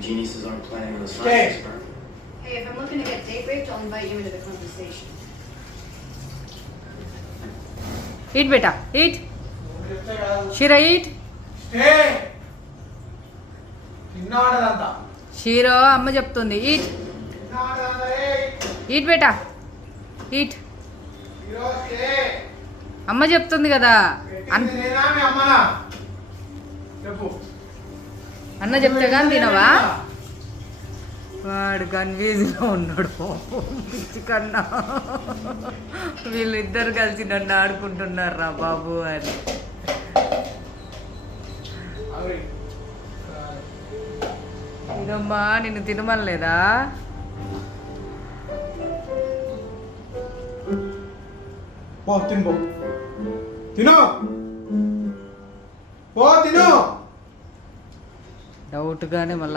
geniuses aren't planning on the Stay. science experiment. Hey, if I'm looking to get date raped, I'll invite you into the conversation. Eat, beta. Eat. Shira, eat. స్టే తిన్నాడదంతా షీరో అమ్మ చెప్తుంది eat తిన్నాడదంతా eat బేటా eat ఈరోజు స్టే అమ్మ చెప్తుంది కదా నేనా మీ అమ్మనా చెప్పు అన్న చెప్తే కానీ తినవా వాడు కన్ఫ్యూజ్లో ఉన్నాడు పిచ్చి కన్నా వీళ్ళిద్దరు కలిసి నన్ను ఆడుకుంటున్నారు రా బాబు అని ఇదమ్మా నిన్ను తినమనలేదా పో తిను తిను పో తిను డౌట్గానే మళ్ళీ